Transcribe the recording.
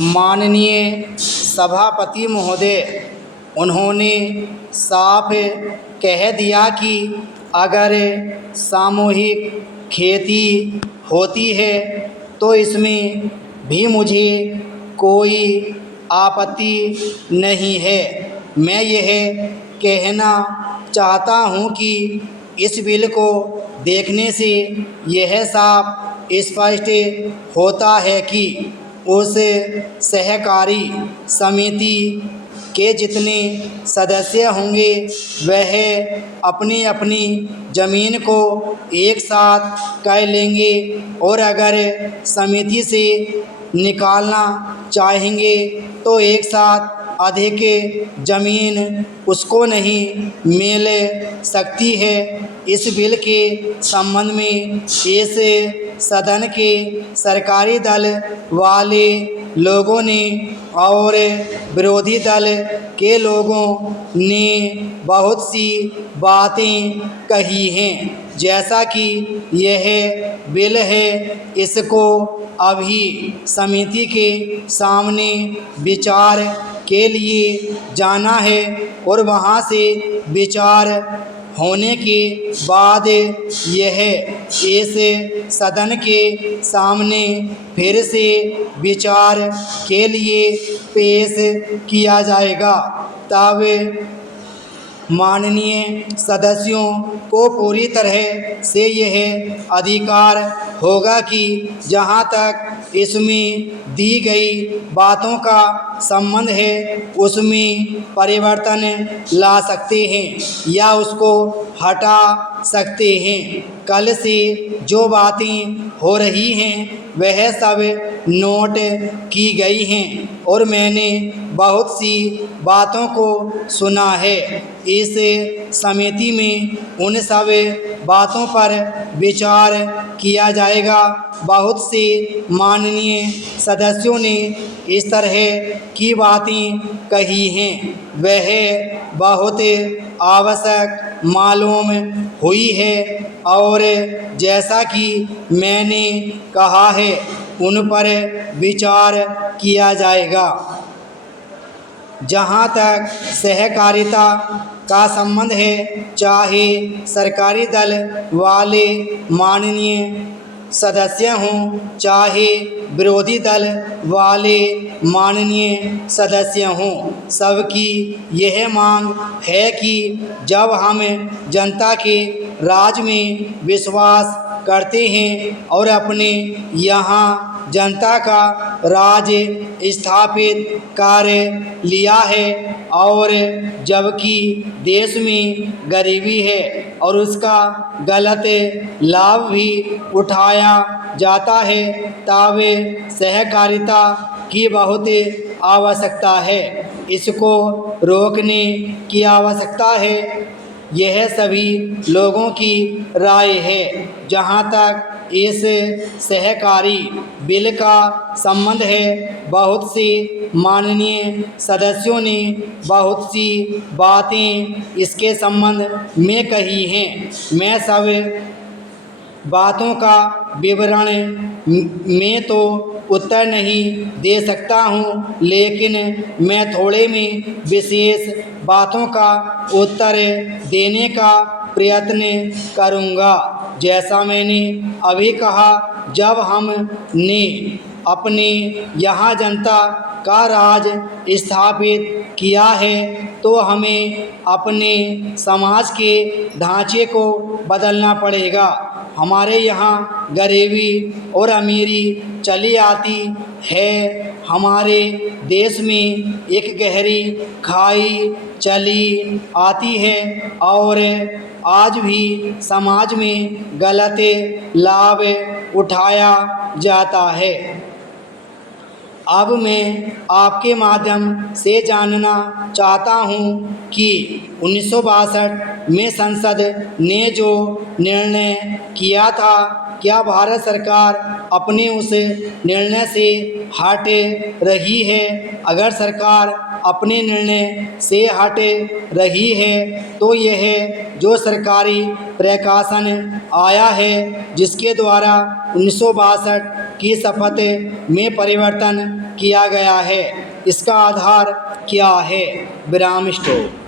माननीय सभापति महोदय, उन्होंने साफ कह दिया कि अगर सामूहिक खेती होती है तो इसमें भी मुझे कोई आपत्ति नहीं है। मैं यह कहना चाहता हूं कि इस बिल को देखने से यह साफ स्पष्ट होता है कि उस सहकारी समिति के जितने सदस्य होंगे वह अपनी अपनी ज़मीन को एक साथ कर लेंगे और अगर समिति से निकालना चाहेंगे तो एक साथ अधिक ज़मीन उसको नहीं मिल सकती है। इस बिल के संबंध में इस सदन के सरकारी दल वाले लोगों ने और विरोधी दल के लोगों ने बहुत सी बातें कही हैं। जैसा कि यह बिल है, इसको अभी समिति के सामने विचार के लिए जाना है और वहाँ से विचार होने के बाद यह इस सदन के सामने फिर से विचार के लिए पेश किया जाएगा। तब माननीय सदस्यों को पूरी तरह से यह अधिकार होगा कि जहाँ तक इसमें दी गई बातों का संबंध है उसमें परिवर्तन ला सकते हैं या उसको हटा सकते हैं। कल से जो बातें हो रही हैं वह सब नोट की गई हैं और मैंने बहुत सी बातों को सुना है। इस समिति में उन सब बातों पर विचार किया जाएगा। बहुत से माननीय सदस्यों ने इस तरह की बातें कही हैं, वह बहुत आवश्यक मालूम हुई है और जैसा कि मैंने कहा है उन पर विचार किया जाएगा। जहाँ तक सहकारिता का संबंध है, चाहे सरकारी दल वाले माननीय सदस्य हों चाहे विरोधी दल वाले माननीय सदस्य हों, सबकी यह मांग है कि जब हम जनता के राज में विश्वास करते हैं और अपने यहाँ जनता का राज स्थापित कर लिया है और जबकि देश में गरीबी है और उसका गलत लाभ भी उठाया जाता है, तब सहकारिता की बहुत आवश्यकता है। इसको रोकने की आवश्यकता है, यह सभी लोगों की राय है। जहाँ तक इस सहकारी बिल का संबंध है, बहुत से माननीय सदस्यों ने बहुत सी बातें इसके संबंध में कही हैं। मैं सब बातों का विवरण में तो उत्तर नहीं दे सकता हूँ, लेकिन मैं थोड़े में विशेष बातों का उत्तर देने का प्रयत्न करूँगा। जैसा मैंने अभी कहा, जब हमने अपने यहाँ जनता का राज स्थापित किया है तो हमें अपने समाज के ढांचे को बदलना पड़ेगा। हमारे यहाँ गरीबी और अमीरी चली आती है। हमारे देश में एक गहरी खाई चली आती है और आज भी समाज में गलत लाभ उठाया जाता है। अब मैं आपके माध्यम से जानना चाहता हूं कि 1962 में संसद ने जो निर्णय किया था, क्या भारत सरकार अपने उस निर्णय से हट रही है? अगर सरकार अपने निर्णय से हट रही है तो यह जो सरकारी प्रकाशन आया है जिसके द्वारा 1962 की शपथ में परिवर्तन किया गया है। इसका आधार क्या है? विराम स्टॉप।